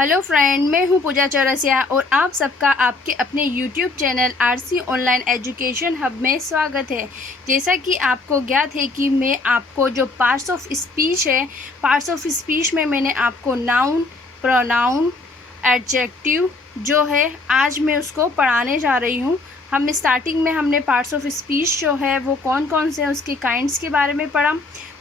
Hello friend, मैं हूं पूजा चौरसिया और आप सबका आपके अपने YouTube channel RC online education hub में स्वागत है। जैसा कि आपको ज्ञात है कि मैं आपको जो पार्ट्स ऑफ स्पीच है, पार्ट्स ऑफ स्पीच में मैंने आपको नाउन, प्रोनाउन, एडजेक्टिव जो है आज मैं उसको पढ़ाने जा रही हूँ। हम स्टार्टिंग में हमने पार्ट्स ऑफ स्पीच जो है वो कौन कौन से हैं उसके काइंड्स के बारे में पढ़ा।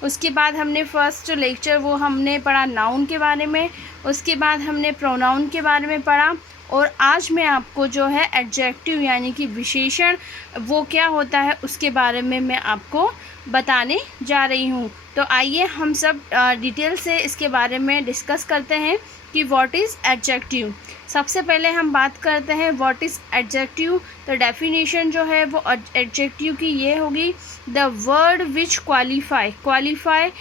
उसके बाद हमने फर्स्ट लेक्चर वो हमने पढ़ा नाउन के बारे में। उसके बाद हमने प्रोनाउन के बारे में पढ़ा और आज मैं आपको जो है एडजेक्टिव यानी कि विशेषण वो क्या होता है उसके बारे में मैं आपको बताने जा रही हूँ। तो आइए हम सब डिटेल से इसके बारे में डिस्कस करते हैं कि व्हाट इज़ एडजेक्टिव। सबसे पहले हम बात करते हैं व्हाट इज़ एडजेक्टिव। तो डेफिनेशन जो है वो एडजेक्टिव की ये होगी, the word which qualify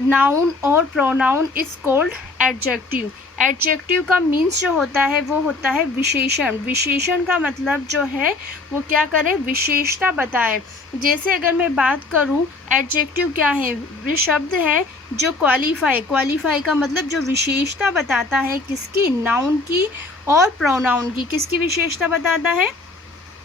noun और pronoun is called adjective. Adjective का मीन्स जो होता है वो होता है विशेषण। विशेषण का मतलब जो है वो क्या करे, विशेषता बताए। जैसे अगर मैं बात करूँ एडजेक्टिव क्या है, वे शब्द है जो क्वालिफाई का मतलब जो विशेषता बताता है किसकी, नाउन की और प्रोनाउन की। किसकी विशेषता बताता है,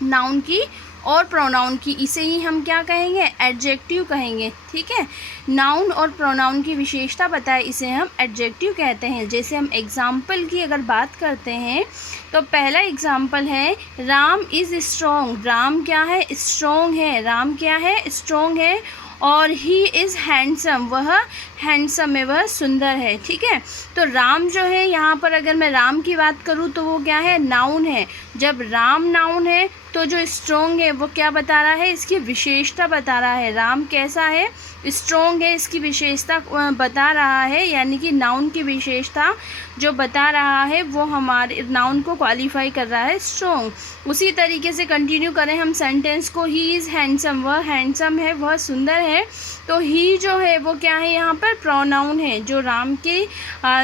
नाउन की और प्रोनाउन की। इसे ही हम क्या कहेंगे, एडजेक्टिव कहेंगे। ठीक है, नाउन और प्रोनाउन की विशेषता बताए इसे हम एडजेक्टिव कहते हैं। जैसे हम एग्जाम्पल की अगर बात करते हैं तो पहला एग्जाम्पल है राम इज़ स्ट्रॉन्ग। राम क्या है, स्ट्रॉन्ग है। राम क्या है, स्ट्रॉन्ग है। और ही इज़ हैंडसम, वह हैंडसम है, वह सुंदर है। ठीक है, तो राम जो है यहाँ पर अगर मैं राम की बात करूँ तो वो क्या है, नाउन है। जब राम नाउन है तो जो स्ट्रॉन्ग है वो क्या बता रहा है, इसकी विशेषता बता रहा है। राम कैसा है, स्ट्रॉन्ग है, इसकी विशेषता बता रहा है। यानी कि नाउन की विशेषता जो बता रहा है वो हमारे नाउन को क्वालिफाई कर रहा है, स्ट्रॉन्ग। उसी तरीके से कंटिन्यू करें हम सेंटेंस को, ही इज़ हैंडसम, वह हैंडसम है, वह सुंदर है। तो ही जो है वो क्या है, यहाँ पर प्रोनाउन है। जो राम के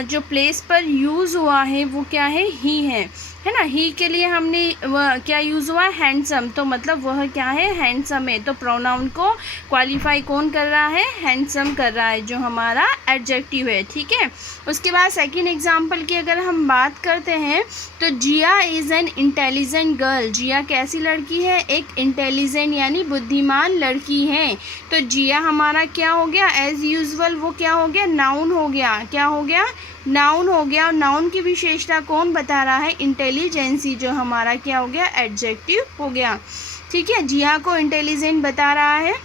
जो प्लेस पर यूज़ हुआ है वो क्या है, ही है ना। ही के लिए हमने वह क्या यूज़ हुआ है, हैंडसम। तो मतलब वह क्या है, हैंडसम है। तो प्रोनाउन को क्वालिफाई कौन कर रहा है, हैंडसम कर रहा है, जो हमारा एडजेक्टिव है। ठीक है, उसके बाद सेकंड एग्जांपल की अगर हम बात करते हैं तो जिया इज़ एन इंटेलिजेंट गर्ल। जिया कैसी लड़की है, एक इंटेलिजेंट यानी बुद्धिमान लड़की है। तो जिया हमारा क्या हो गया, एज़ यूजुअल वो क्या हो गया, नाउन हो गया। क्या हो गया, नाउन हो गया। और नाउन की विशेषता कौन बता रहा है, इंटेलिजेंसी, जो हमारा क्या हो गया, एडजेक्टिव हो गया। ठीक है, जिया को इंटेलिजेंट बता रहा है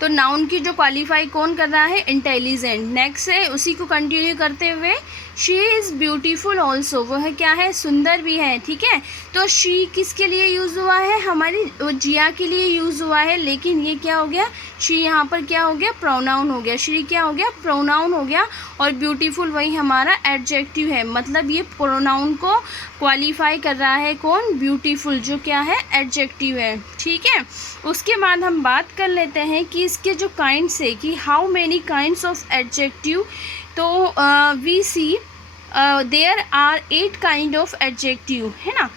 तो नाउन की जो क्वालिफाई कौन कर रहा है, इंटेलिजेंट। नेक्स्ट है उसी को कंटिन्यू करते हुए शी इज़ ब्यूटीफुल ऑल्सो, वह क्या है, सुंदर भी है। ठीक है, तो शी किसके लिए यूज़ हुआ है, हमारी जिया के लिए यूज़ हुआ है। लेकिन ये क्या हो गया, शी यहाँ पर क्या हो गया, प्रोनाउन हो गया। शी क्या हो गया, प्रोनाउन हो गया। और ब्यूटीफुल वही हमारा एडजेक्टिव है। मतलब ये प्रोनाउन को क्वालिफाई कर रहा है कौन, ब्यूटीफुल, जो क्या है, एडजेक्टिव है। ठीक है, उसके बाद हम बात कर लेते हैं कि इसके जो काइंड्स है कि how many kinds of adjective. तो we see there are 8 kind of adjective, है ना।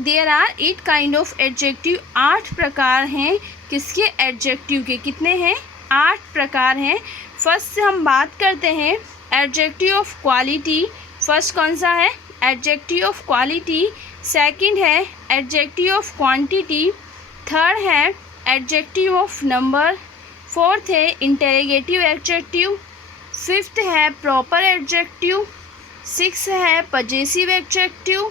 There are 8 kind of adjective. 8 प्रकार हैं किसके, एडजेक्टिव के। कितने हैं, 8 प्रकार हैं। फर्स्ट हम बात करते हैं एडजेक्टिव ऑफ क्वालिटी। फर्स्ट कौन सा है, एडजेक्टिव ऑफ क्वालिटी। सेकंड है एडजेक्टिव ऑफ क्वांटिटी। थर्ड है एडजेक्टिव ऑफ नंबर। फोर्थ है इंटेरोगेटिव एडजेक्टिव। फिफ्थ है प्रॉपर एडजेक्टिव। सिक्स है पजेसिव एडजेक्टिव।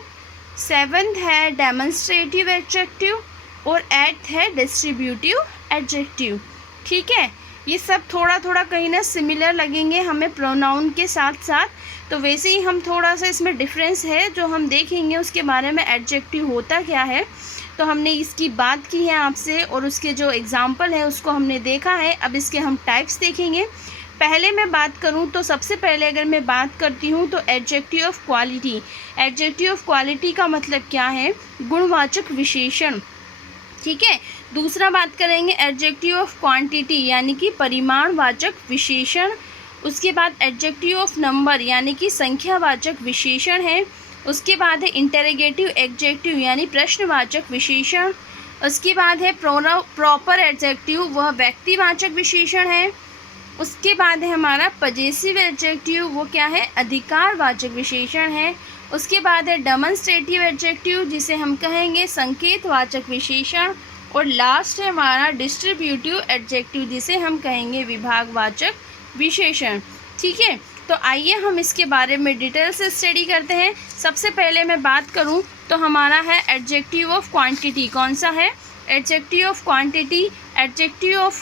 सेवन्थ है डेमोन्स्ट्रेटिव एडजेक्टिव। और एट्थ है डिस्ट्रीब्यूटिव एडजेक्टिव। ठीक है, ये सब थोड़ा थोड़ा कहीं ना सिमिलर लगेंगे हमें प्रोनाउन के साथ साथ। तो वैसे ही हम थोड़ा सा इसमें डिफरेंस है जो हम देखेंगे उसके बारे में, एडजेक्टिव होता क्या है। तो हमने इसकी बात की है आपसे और उसके जो एग्जाम्पल है उसको हमने देखा है। अब इसके हम टाइप्स देखेंगे। पहले मैं बात करूं तो सबसे पहले अगर मैं बात करती हूं तो adjective of quality. Adjective of quality का मतलब क्या है, गुणवाचक विशेषण। ठीक है, दूसरा बात करेंगे एडजेक्टिव ऑफ क्वांटिटी यानी कि परिमाणवाचक विशेषण। उसके बाद एडजेक्टिव ऑफ नंबर यानी कि संख्यावाचक विशेषण है। उसके बाद है इंटेरोगेटिव एडजेक्टिव यानी प्रश्नवाचक विशेषण। उसके बाद है प्रॉपर एडजेक्टिव, वह व्यक्तिवाचक विशेषण है। उसके बाद है हमारा पजेसिव एडजेक्टिव, वो क्या है, अधिकारवाचक विशेषण है। उसके बाद है डेमोन्स्ट्रेटिव एडजेक्टिव, जिसे हम कहेंगे संकेतवाचक विशेषण। और लास्ट है हमारा डिस्ट्रीब्यूटिव एडजेक्टिव, जिसे हम कहेंगे विभागवाचक विशेषण। ठीक है, तो आइए हम इसके बारे में डिटेल से स्टडी करते हैं। सबसे पहले मैं बात करूं तो हमारा है एडजेक्टिव ऑफ क्वांटिटी। कौन सा है? Adjective of quantity, adjective of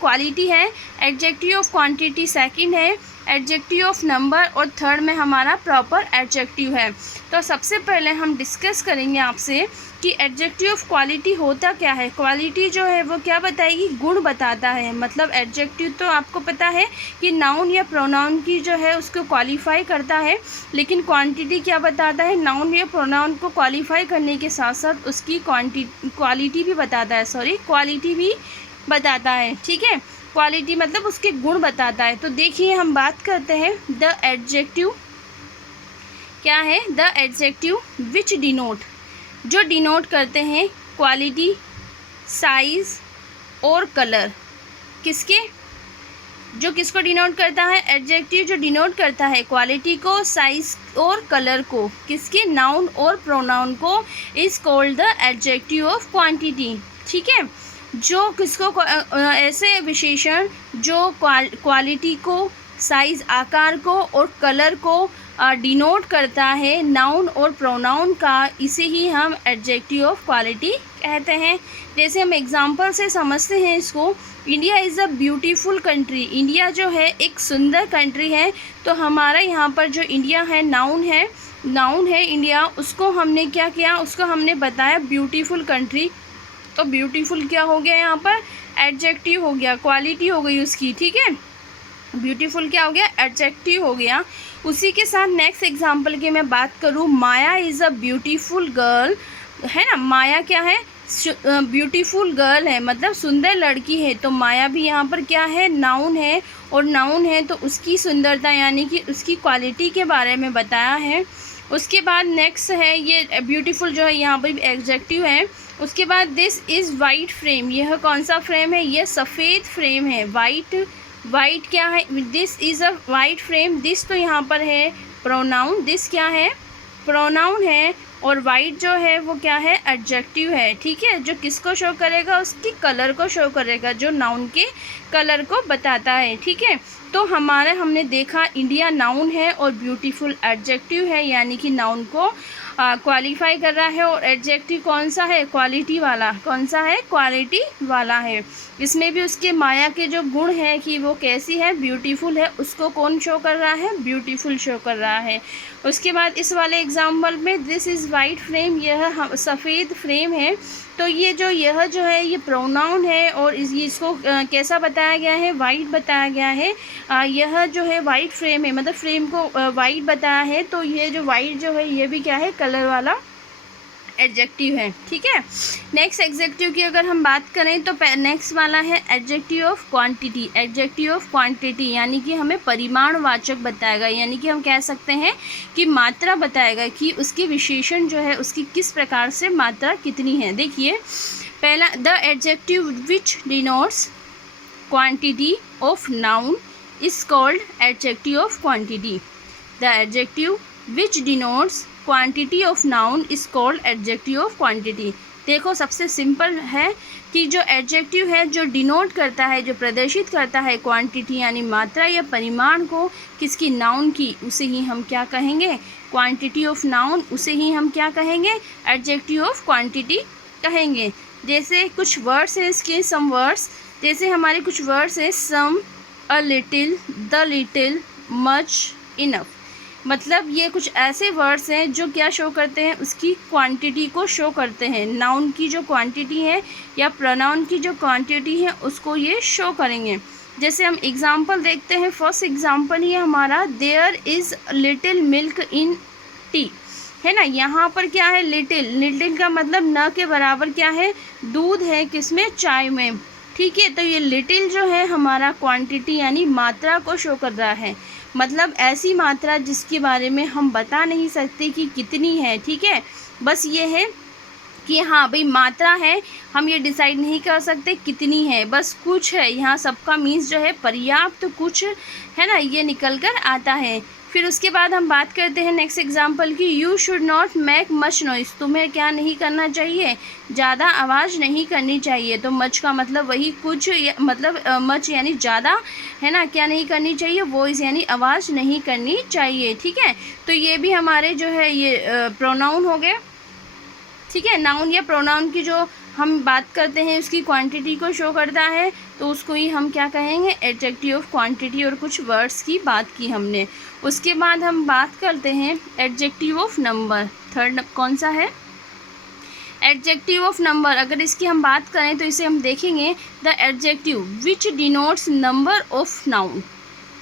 quality है, एडजेक्टिव ऑफ क्वांटिटी सेकंड है, एडजेक्टिव ऑफ नंबर और थर्ड में हमारा प्रॉपर एडजेक्टिव है। तो सबसे पहले हम डिस्कस करेंगे आपसे कि एडजेक्टिव ऑफ क्वालिटी होता क्या है। क्वालिटी जो है वो क्या बताएगी, गुण बताता है। मतलब एडजेक्टिव तो आपको पता है कि नाउन या प्रोनाउन की जो है उसको क्वालिफाई करता है, लेकिन क्वांटिटी क्या बताता है, नाउन या प्रोनाउन को क्वालिफाई करने के साथ साथ उसकी क्वालिटी भी बताता है, क्वालिटी भी बताता है। ठीक है, क्वालिटी मतलब उसके गुण बताता है। तो देखिए हम बात करते हैं द एडजेक्टिव क्या है, द एडजेक्टिव विच डिनोट, जो डिनोट करते हैं क्वालिटी, साइज़ और कलर। किसके? जो किसको डिनोट करता है? एडजेक्टिव जो डिनोट करता है क्वालिटी को, साइज़ और कलर को। किसके? नाउन और प्रोनाउन को is called the adjective of quantity. ठीक है, जो किसको ऐसे विशेषण जो क्वालिटी को, साइज़ आकार को और कलर को डिनोट करता है नाउन और प्रोनाउन का, इसे ही हम एडजेक्टिव ऑफ क्वालिटी कहते हैं। जैसे हम एग्जांपल से समझते हैं इसको, India is a beautiful country. India जो है एक सुंदर कंट्री है। तो हमारा यहाँ पर जो इंडिया है नाउन है इंडिया, उसको हमने क्या किया, उसको हमने बताया ब्यूटीफुल कंट्री। तो ब्यूटीफुल क्या हो गया, यहाँ पर एडजेक्टिव हो गया, क्वालिटी हो गई उसकी। ठीक है, ब्यूटीफुल क्या हो गया, एडजेक्टिव हो गया। उसी के साथ नेक्स्ट एग्जांपल की मैं बात करूँ, माया इज़ अ ब्यूटीफुल गर्ल, है ना। माया क्या है, ब्यूटीफुल गर्ल है, मतलब सुंदर लड़की है। तो माया भी यहाँ पर क्या है, नाउन है, और नाउन है तो उसकी सुंदरता यानी कि उसकी क्वालिटी के बारे में बताया है। उसके बाद नेक्स्ट है ये ब्यूटीफुल जो है यहाँ पर एडजेक्टिव है। उसके बाद दिस इज़ वाइट फ्रेम, यह कौन सा फ्रेम है, यह सफ़ेद फ्रेम है। वाइट क्या है, this is a white frame. This तो यहाँ पर है प्रोनाउन, दिस क्या है, प्रोनाउन है, और वाइट जो है वो क्या है, एडजेक्टिव है। ठीक है, जो किसको शो करेगा, उसकी कलर को शो करेगा, जो नाउन के कलर को बताता है। ठीक है, तो हमने देखा इंडिया नाउन है और ब्यूटीफुल एडजेक्टिव है, यानी कि नाउन को क्वालिफाई कर रहा है, और एडजेक्टिव कौन सा है, क्वालिटी वाला। कौन सा है, क्वालिटी वाला है। इसमें भी उसके माया के जो गुण है कि वो कैसी है, ब्यूटीफुल है, उसको कौन शो कर रहा है, ब्यूटीफुल शो कर रहा है। उसके बाद इस वाले एग्जाम्पल में दिस इज़ वाइट फ्रेम, यह सफ़ेद फ्रेम है। तो यह जो है ये प्रोनाउन है, और इसको कैसा बताया गया है, वाइट बताया गया है। यह जो है वाइट फ्रेम है, मतलब फ्रेम को वाइट बताया है। तो ये जो वाइट जो है ये भी क्या है, कलर वाला एडजेक्टिव है। ठीक है, नेक्स्ट एडजेक्टिव की अगर हम बात करें तो नेक्स्ट वाला है adjective of quantity. Adjective of quantity यानी कि हमें परिमाणवाचक बताएगा, यानी कि हम कह सकते हैं कि मात्रा बताएगा कि उसके विशेषण जो है उसकी किस प्रकार से मात्रा कितनी है। देखिए पहला, the adjective which denotes quantity of noun is called adjective of quantity. The adjective which denotes quantity of noun is called adjective of quantity. देखो सबसे सिंपल है कि जो एडजेक्टिव है जो डिनोट करता है, जो प्रदर्शित करता है क्वांटिटी यानी मात्रा या परिमाण को, किसकी, नाउन की, उसे ही हम क्या कहेंगे, क्वांटिटी ऑफ नाउन, उसे ही हम क्या कहेंगे, एडजेक्टिव ऑफ क्वांटिटी कहेंगे। जैसे कुछ वर्ड्स है इसके, सम वर्ड्स, जैसे हमारे कुछ वर्ड्स है some, a little, the little, much, enough. मतलब ये कुछ ऐसे वर्ड्स हैं जो क्या शो करते हैं, उसकी क्वांटिटी को शो करते हैं। नाउन की जो क्वांटिटी है या प्रोनाउन की जो क्वांटिटी है उसको ये शो करेंगे। जैसे हम एग्जांपल देखते हैं, फर्स्ट एग्जांपल ये हमारा, there is little milk in tea, है ना। यहाँ पर क्या है, लिटिल का मतलब न के बराबर क्या है, दूध है, किसमें, चाय में। ठीक है, तो ये लिटिल जो है हमारा क्वांटिटी यानी मात्रा को शो कर रहा है। मतलब ऐसी मात्रा जिसके बारे में हम बता नहीं सकते कि कितनी है। ठीक है, बस ये है कि हाँ भाई मात्रा है, हम ये डिसाइड नहीं कर सकते कितनी है, बस कुछ है, यहाँ सबका मीन्स जो है पर्याप्त कुछ है ना, ये निकल कर आता है। फिर उसके बाद हम बात करते हैं नेक्स्ट एग्जांपल की, you should not make much noise, तुम्हें क्या नहीं करना चाहिए, ज़्यादा आवाज़ नहीं करनी चाहिए। तो मच का मतलब वही कुछ, मतलब मच यानी ज़्यादा, है ना, क्या नहीं करनी चाहिए, वॉइस यानी आवाज़ नहीं करनी चाहिए। ठीक है, तो ये भी हमारे जो है ये प्रोनाउन हो गए। ठीक है, नाउन या प्रोनाउन की जो हम बात करते हैं उसकी क्वांटिटी को शो करता है, तो उसको ही हम क्या कहेंगे, एडजेक्टिव ऑफ क्वांटिटी। और कुछ वर्ड्स की बात की हमने। उसके बाद हम बात करते हैं एडजेक्टिव ऑफ नंबर। थर्ड कौन सा है, एडजेक्टिव ऑफ नंबर। अगर इसकी हम बात करें तो इसे हम देखेंगे, the adjective which denotes number of noun.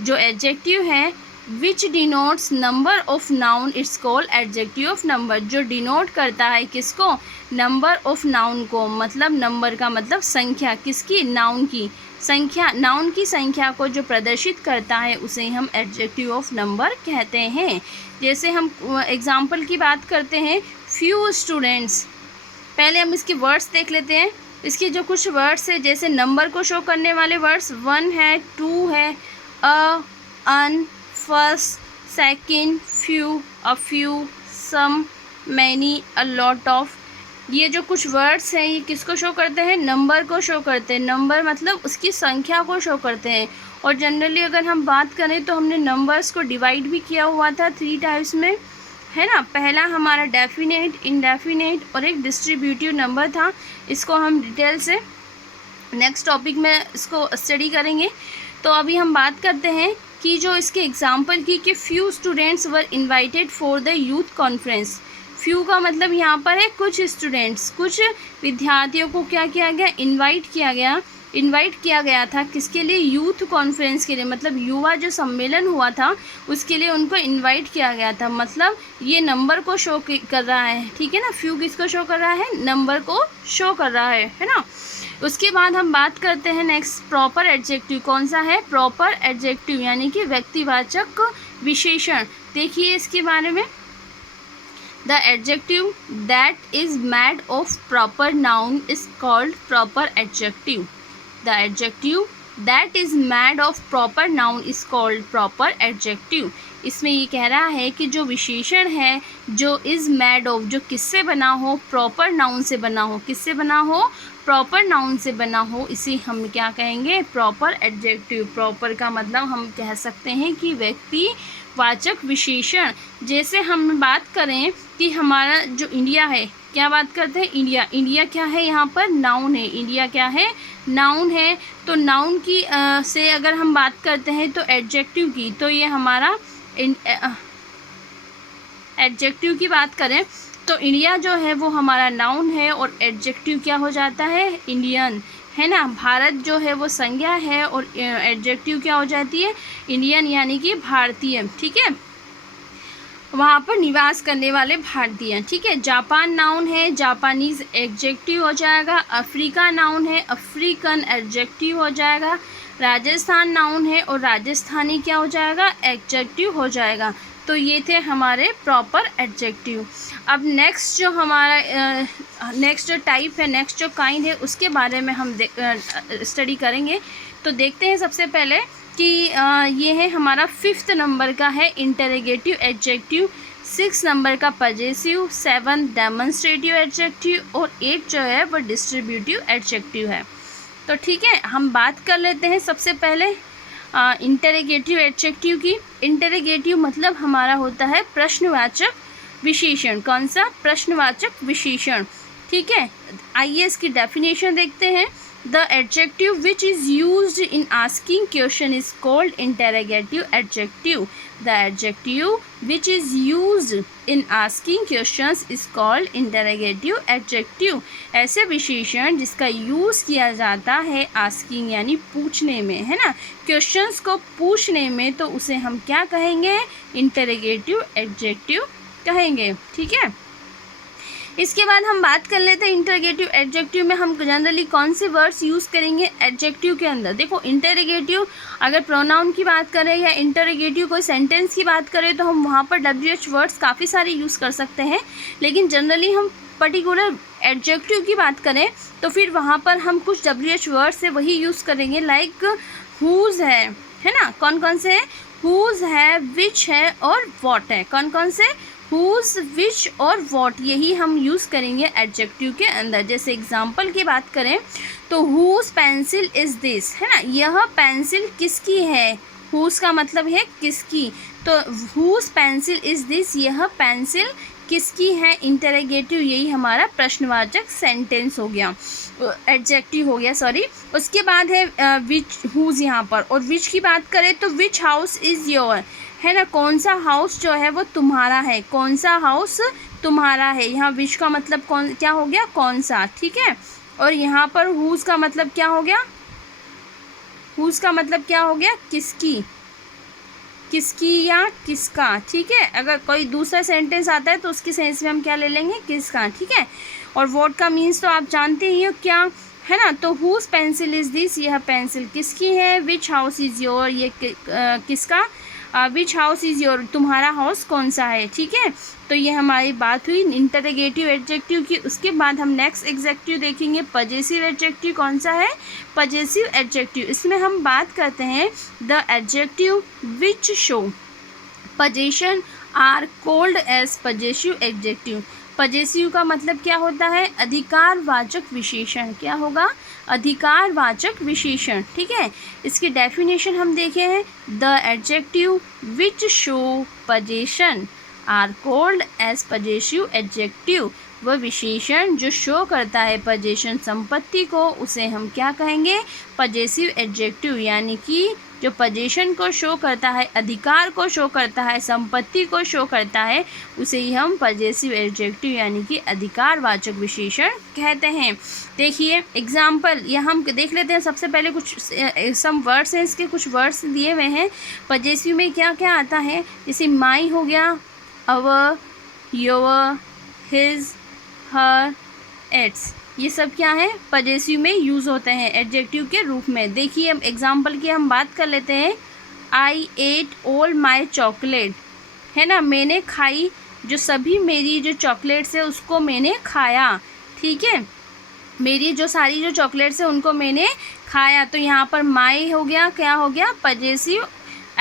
जो एडजेक्टिव है विच denotes number of noun, it's called adjective of number. जो डिनोट करता है किसको, नंबर ऑफ नाउन को, मतलब नंबर का मतलब संख्या, किसकी, नाउन की संख्या, नाउन की संख्या को जो प्रदर्शित करता है उसे हम एडजेक्टिव ऑफ नंबर कहते हैं। जैसे हम एग्जाम्पल की बात करते हैं, फ्यू स्टूडेंट्स। पहले हम इसके वर्ड्स देख लेते हैं। इसके जो कुछ वर्ड्स है, जैसे नंबर को शो करने वाले वर्ड्स 1 है, 2 है, an, first, second, few, a few, some, many, a lot of. ये जो कुछ वर्ड्स हैं ये किसको शो करते हैं, नंबर को शो करते हैं। नंबर मतलब उसकी संख्या को शो करते हैं। और जनरली अगर हम बात करें तो हमने नंबर्स को डिवाइड भी किया हुआ था 3 टाइप्स में, है ना। पहला हमारा डेफिनेट, इंडेफिनेट और एक डिस्ट्रीब्यूटिव नंबर था। इसको हम डिटेल से नेक्स्ट टॉपिक में इसको स्टडी करेंगे। तो अभी हम बात करते हैं कि जो इसके एग्जाम्पल की कि few students were invited for the youth conference. Few का मतलब यहाँ पर है कुछ स्टूडेंट्स, कुछ विद्यार्थियों को क्या किया गया, इन्वाइट किया गया था, किसके लिए, यूथ कॉन्फ्रेंस के लिए, मतलब युवा जो सम्मेलन हुआ था उसके लिए उनको इन्वाइट किया गया था। मतलब ये नंबर को शो कर रहा है। ठीक है ना, फ्यू किसको शो कर रहा है, नंबर को शो कर रहा है ना। उसके बाद हम बात करते हैं नेक्स्ट प्रॉपर एडजेक्टिव। कौन सा है, प्रॉपर एडजेक्टिव, यानी कि व्यक्तिवाचक विशेषण। देखिए इसके बारे में, the adjective that is made of proper noun is called proper adjective. The adjective that is made of proper noun is called proper adjective. इसमें ये कह रहा है कि जो विशेषण है, जो इज़ मेड ऑफ, जो किससे बना हो, प्रॉपर नाउन से बना हो, किससे बना हो, प्रॉपर नाउन से बना हो, इसे हम क्या कहेंगे, प्रॉपर एडजेक्टिव। प्रॉपर का मतलब हम कह सकते हैं कि व्यक्तिवाचक विशेषण। जैसे हम बात करें कि हमारा जो इंडिया है, क्या बात करते हैं, इंडिया। इंडिया क्या है, यहाँ पर नाउन है। इंडिया क्या है, नाउन है। तो नाउन की से अगर हम बात करते हैं तो एडजेक्टिव की, तो ये हमारा एडजेक्टिव की बात करें तो इंडिया जो है वो हमारा नाउन है और एडजेक्टिव क्या हो जाता है, इंडियन, है ना। भारत जो है वो संज्ञा है और एडजेक्टिव क्या हो जाती है, इंडियन, यानी कि भारतीय। ठीक है, वहाँ पर निवास करने वाले भारतीय। ठीक है, जापान नाउन है, जापानीज़ एडजेक्टिव हो जाएगा। अफ्रीका नाउन है, अफ्रीकन एडजेक्टिव हो जाएगा। राजस्थान नाउन है और राजस्थानी क्या हो जाएगा, एडजेक्टिव हो जाएगा। तो ये थे हमारे प्रॉपर एडजेक्टिव। अब नेक्स्ट जो हमारा नेक्स्ट जो टाइप है, नेक्स्ट जो काइंड है, उसके बारे में हम स्टडी करेंगे। तो देखते हैं सबसे पहले कि ये है हमारा 5th नंबर का है इंटरोगेटिव एडजेक्टिव, 6 नंबर का पजेसिव, 7 डेमोन्स्ट्रेटिव एडजेक्टिव और 8 जो है वो डिस्ट्रीब्यूटिव एडजेक्टिव है। तो ठीक है, हम बात कर लेते हैं सबसे पहले इंटरोगेटिव एडजेक्टिव की। इंटरोगेटिव मतलब हमारा होता है प्रश्नवाचक विशेषण। कौन सा, प्रश्नवाचक विशेषण। ठीक है, आइए इसकी डेफिनेशन देखते हैं। The adjective which is used in asking question is called interrogative adjective. The adjective which is used in asking questions is called interrogative adjective. ऐसे विशेषण जिसका यूज़ किया जाता है asking यानी पूछने में, है ना, क्वेश्चंस को पूछने में, तो उसे हम क्या कहेंगे, interrogative adjective कहेंगे। ठीक है, इसके बाद हम बात कर लेते हैं इंटरोगेटिव एडजेक्टिव में हम जनरली कौन से वर्ड्स यूज़ करेंगे एडजेक्टिव के अंदर। देखो, इंटरोगेटिव अगर प्रोनाउन की बात करें या इंटरोगेटिव कोई सेंटेंस की बात करें तो हम वहाँ पर WH वर्ड्स काफ़ी सारे यूज़ कर सकते हैं, लेकिन जनरली हम पर्टिकुलर एडजेक्टिव की बात करें तो फिर वहाँ पर हम कुछ WH वर्ड से वही यूज़ करेंगे, लाइक हुज़ है ना, कौन कौन से है, हुज़ है, विच है और वॉट है, कौन कौन से, हुज़, विच और वॉट, यही हम यूज़ करेंगे एडजेक्टिव के अंदर। जैसे एग्जांपल की बात करें तो हुज़ पेंसिल इज़ दिस, है ना, यह पेंसिल किसकी है, हुज़ का मतलब है किसकी, तो हुज़ पेंसिल इज़ दिस, यह पेंसिल किसकी है, इंटरोगेटिव, यही हमारा प्रश्नवाचक सेंटेंस हो गया, एडजेक्टिव हो गया, सॉरी। उसके बाद है विच, हुज़ यहाँ पर, और विच की बात करें तो विच हाउस इज़ योर, है ना, कौन सा हाउस जो है वो तुम्हारा है, कौन सा हाउस तुम्हारा है, यहाँ विच का मतलब कौन क्या हो गया, कौन सा, ठीक है। और यहाँ पर हुज़ का मतलब क्या हो गया, हुज़ का मतलब क्या हो गया, किसकी, किसकी या किसका, ठीक है। अगर कोई दूसरा सेंटेंस आता है तो उसके सेंस में हम क्या ले लेंगे, किसका, ठीक है। और वॉट का मीन्स तो आप जानते ही हो क्या, है ना, तो हुज़ पेंसिल इज़ दिस, यह पेंसिल किसकी है, विच हाउस इज़ योर, ये किसका, विच हाउस इज़ योर, तुम्हारा हाउस कौन सा है, ठीक है। तो ये हमारी बात हुई इंटरोगेटिव एडजेक्टिव की। उसके बाद हम नेक्स्ट एग्जेक्टिव देखेंगे, पजेसिव एडजेक्टिव कौन सा है, पजेसिव एडजेक्टिव। इसमें हम बात करते हैं the adjective which show possession are called as possessive adjective. Possessive का मतलब क्या होता है, अधिकारवाचक विशेषण, क्या होगा, अधिकारवाचक विशेषण, ठीक है। इसकी डेफिनेशन हम देखे हैं, the adjective which show possession are called as possessive adjective. वह विशेषण जो शो करता है पजेशन संपत्ति को, उसे हम क्या कहेंगे, पजेसिव एडजेक्टिव, यानी कि जो पजेशन को शो करता है, अधिकार को शो करता है, संपत्ति को शो करता है, उसे ही हम पजेसिव एडजेक्टिव यानी कि अधिकारवाचक विशेषण कहते हैं। देखिए एग्जाम्पल यहाँ हम देख लेते हैं। सबसे पहले कुछ सम वर्ड्स हैं, इसके कुछ वर्ड्स दिए हुए हैं। पजेसिव में क्या क्या आता है, जैसे माई हो गया, अवर, योर, हिज, हर, इट्स, ये सब क्या है, पजेसिव में यूज़ होते हैं एडजेक्टिव के रूप में। देखिए अब एग्जाम्पल की हम बात कर लेते हैं। आई एट ऑल माई चॉकलेट, है ना, मैंने खाई, जो सभी मेरी जो चॉकलेट्स है उसको मैंने खाया, ठीक है, मेरी जो सारी जो चॉकलेट्स है उनको मैंने खाया। तो यहाँ पर माई हो गया, क्या हो गया, पजेसिव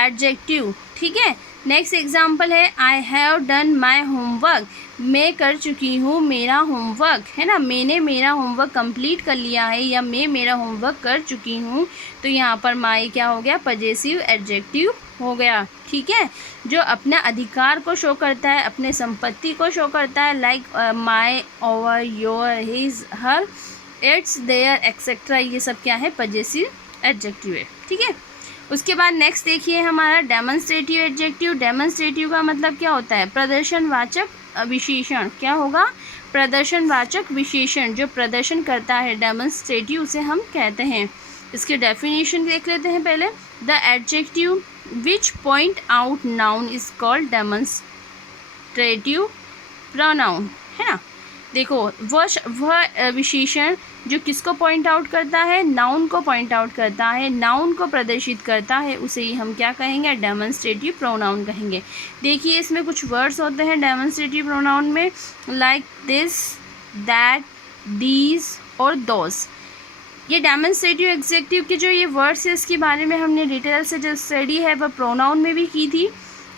एडजेक्टिव, ठीक है। नेक्स्ट एग्जाम्पल है, I have done my homework, मैं कर चुकी हूँ मेरा होमवर्क, है ना, मैंने मेरा होमवर्क कंप्लीट कर लिया है, या मैं मेरा होमवर्क कर चुकी हूँ। तो यहाँ पर माई क्या हो गया, पजेसिव एडजेक्टिव हो गया, ठीक है, जो अपने अधिकार को शो करता है, अपने संपत्ति को शो करता है, like my, our, your, his, her, its, their, etcetera, ये सब क्या है, पजेसिव एडजेक्टिव है, ठीक है। उसके बाद नेक्स्ट देखिए हमारा डेमोन्स्ट्रेटिव एडजेक्टिव। डेमोन्स्ट्रेटिव का मतलब क्या होता है, प्रदर्शनवाचक विशेषण, क्या होगा, प्रदर्शनवाचक विशेषण, जो प्रदर्शन करता है, डेमोन्स्ट्रेटिव उसे हम कहते हैं। इसके डेफिनेशन देख लेते हैं पहले। The adjective which point out noun is called demonstrative pronoun, है ना। देखो वह विशेषण जो किसको पॉइंट आउट करता है, नाउन को पॉइंट आउट करता है, नाउन को प्रदर्शित करता है, उसे ही हम क्या कहेंगे, डेमोन्स्ट्रेटिव प्रोनाउन कहेंगे। देखिए इसमें कुछ वर्ड्स होते हैं डेमोन्स्ट्रेटिव प्रोनाउन में, लाइक दिस, दैट, दीज और दोज। ये डेमोन्स्ट्रेटिव एडजेक्टिव के जो ये वर्ड्स है, इसके बारे में हमने डिटेल से जो स्टडी है वह प्रोनाउन में भी की थी।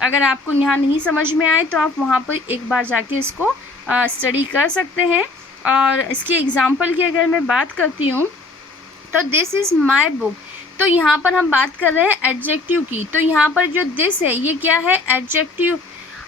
अगर आपको यहाँ नहीं समझ में आए तो आप वहाँ पर एक बार जाके इसको स्टडी कर सकते हैं। और इसके एग्जाम्पल की अगर मैं बात करती हूँ तो दिस इज़ माई बुक, तो यहाँ पर हम बात कर रहे हैं एडजेक्टिव की। तो यहाँ पर जो दिस है ये क्या है, एडजेक्टिव,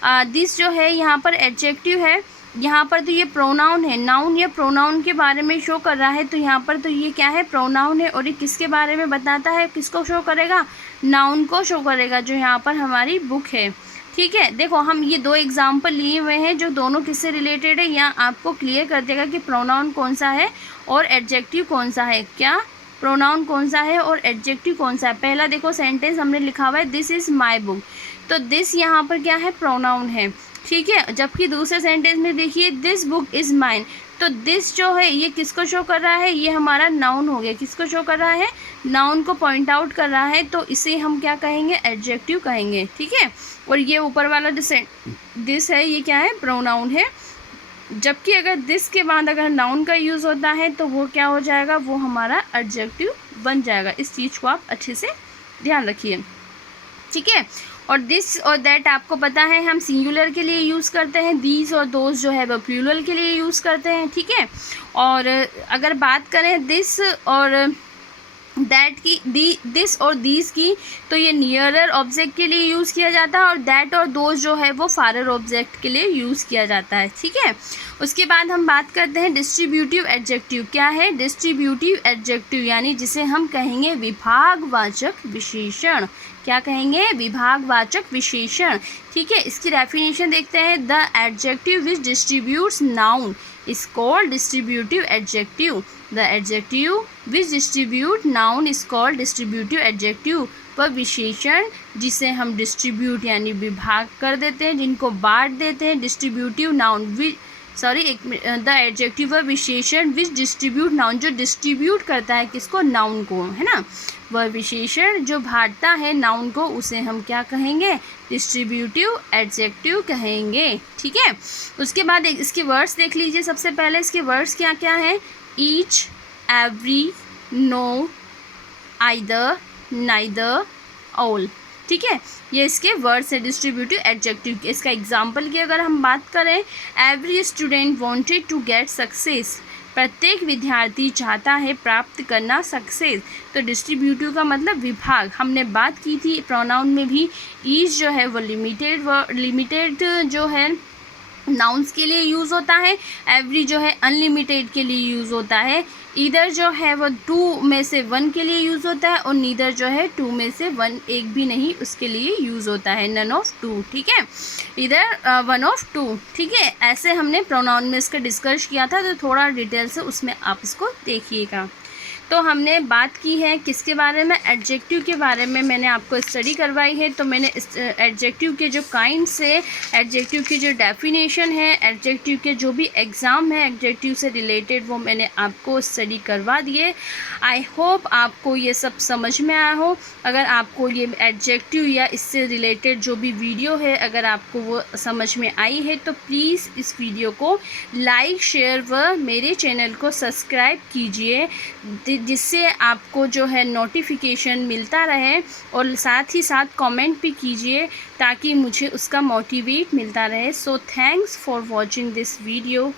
दिस जो है यहाँ पर एडजेक्टिव है। यहाँ पर तो ये प्रोनाउन है, नाउन या प्रोनाउन के बारे में शो कर रहा है, तो यहाँ पर तो ये क्या है, प्रोनाउन है। और ये किसके बारे में बताता है, किसको शो करेगा, नाउन को शो करेगा, जो यहाँ पर हमारी बुक है, ठीक है। देखो हम ये दो एग्जाम्पल लिए हुए हैं जो दोनों किससे रिलेटेड है, यहाँ आपको क्लियर कर देगा कि प्रोनाउन कौन सा है और एडजेक्टिव कौन सा है, क्या प्रोनाउन कौन सा है और एडजेक्टिव कौन सा है। पहला देखो सेंटेंस हमने लिखा हुआ है दिस इज़ माई बुक, तो दिस यहाँ पर क्या है, प्रोनाउन है, ठीक है। जबकि दूसरे सेंटेंस में देखिए दिस बुक इज़ माइन, तो दिस जो है ये किसको शो कर रहा है, ये हमारा नाउन हो गया, किसको शो कर रहा है, नाउन को पॉइंट आउट कर रहा है, तो इसे हम क्या कहेंगे, एडजेक्टिव कहेंगे, ठीक है। और ये ऊपर वाला जो दिस है ये क्या है, प्रोनाउन है। जबकि अगर दिस के बाद अगर नाउन का यूज़ होता है तो वो क्या हो जाएगा, वो हमारा एडजेक्टिव बन जाएगा। इस चीज़ को आप अच्छे से ध्यान रखिए, ठीक है। और दिस और दैट आपको पता है हम सिंगुलर के लिए यूज़ करते हैं, दीज और दोज जो है वो प्लूरल के लिए यूज़ करते हैं, ठीक है। और अगर बात करें दिस और दैट की, दिस और दीज की, तो ये नियरर ऑब्जेक्ट के लिए यूज़ किया जाता है, और दैट और दोज जो है वो फारर ऑब्जेक्ट के लिए यूज़ किया जाता है, ठीक है। उसके बाद हम बात करते हैं डिस्ट्रीब्यूटिव एडजेक्टिव। क्या है डिस्ट्रीब्यूटिव एडजेक्टिव, यानी जिसे हम कहेंगे विभागवाचक विशेषण। क्या कहेंगे, विभागवाचक विशेषण, ठीक है। इसकी डेफिनेशन देखते हैं। The adjective which distributes noun is called distributive adjective. The adjective which distribute noun is called distributive adjective. वह विशेषण जिसे हम डिस्ट्रीब्यूट यानी विभाग कर देते हैं, जिनको बांट देते हैं, डिस्ट्रीब्यूटिव नाउन द एडजेक्टिव वह विशेषण विच डिस्ट्रीब्यूट नाउन, जो डिस्ट्रीब्यूट करता है किसको, नाउन को, है ना। वह विशेषण जो बांटता है नाउन को, उसे हम क्या कहेंगे, डिस्ट्रीब्यूटिव एडजेक्टिव कहेंगे, ठीक है। उसके बाद इसके वर्ड्स देख लीजिए। सबसे पहले इसके वर्ड्स क्या क्या हैं, each, every, no, either, neither, all, ठीक है। ये इसके वर्ड्स है डिस्ट्रीब्यूटिव एडजेक्टिव के। इसका एग्जाम्पल की अगर हम बात करें, every student wanted to get success, प्रत्येक विद्यार्थी चाहता है प्राप्त करना सक्सेस। तो डिस्ट्रीब्यूटिव का मतलब विभाग। हमने बात की थी प्रोनाउन में भी, ईच जो है वो लिमिटेड जो है नाउन्स के लिए यूज़ होता है, एवरी जो है अनलिमिटेड के लिए यूज़ होता है, इधर जो है वो 2 में से 1 के लिए यूज़ होता है, और नीदर जो है 2 में से 1 एक भी नहीं उसके लिए यूज़ होता है, नन ऑफ 2, ठीक है। इधर 1 ऑफ 2, ठीक है। ऐसे हमने प्रोनाउन में इसका डिस्कस किया था, तो थोड़ा डिटेल से उसमें आप इसको देखिएगा। तो हमने बात की है किसके बारे में, एडजेक्टिव के बारे में मैंने आपको स्टडी करवाई है। तो मैंने इस एडजेक्टिव के जो काइंड्स है, एडजेक्टिव की जो डेफिनेशन है, एडजेक्टिव के जो भी एग्ज़ाम है एडजेक्टिव से रिलेटेड, वो मैंने आपको स्टडी करवा दिए। आई होप आपको ये सब समझ में आया हो। अगर आपको ये एडजेक्टिव या इससे रिलेटेड जो भी वीडियो है अगर आपको वो समझ में आई है, तो प्लीज़ इस वीडियो को लाइक, शेयर व मेरे चैनल को सब्सक्राइब कीजिए, जिससे आपको जो है नोटिफिकेशन मिलता रहे, और साथ ही साथ कमेंट भी कीजिए ताकि मुझे उसका मोटिवेट मिलता रहे। So thanks for watching this video.